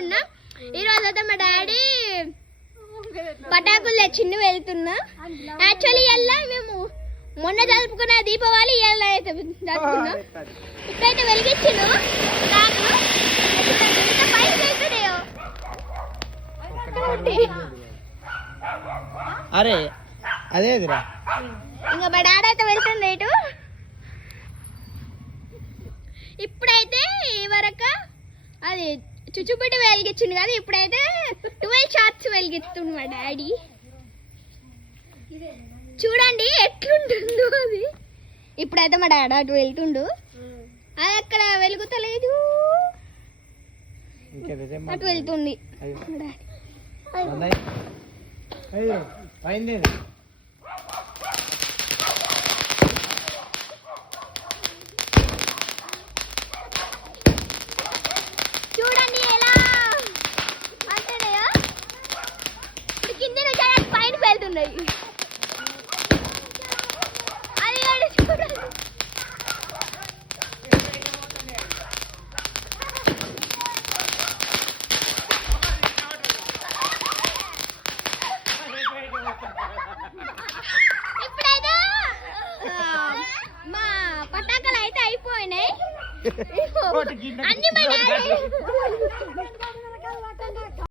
ఉన్నా. ఈ రోజు అయితే మా డాడీ పటాకులు తెచ్చింది వెళ్తున్నా. యాక్చువల్లీ ఇవాళ మేము మొన్న జరుపుకున్న దీపావళి ఇవాళ అయితే జరుపుకున్నాం. ఇప్పుడైతే వెలిగించిండు పటాకులు. అరే అదే ఇంకా మా డాడీ అయితే వెళ్తుంది ఇటు. ఇప్పుడైతే వరకు అది చుచ్చుబిడ్డ వెలిగించింది కదా, ఇప్పుడైతే 12 షాట్స్ వెలిగిస్తుంది మా డాడీ. చూడండి ఎట్లుంటుందో అది. ఇప్పుడైతే మా డాడీ అటు వెళ్తుండు, అది అక్కడ వెలుగుతలేదు, అటు వెళ్తుంది చూడండి ఎలా అంటాడయా. ఇప్పుడు కింద నుంచి పైన వెళ్తున్నాయి. అది చూడండి ఇప్పుడైతే మా పటాకులు అయితే అయిపోయినాయి అన్ని.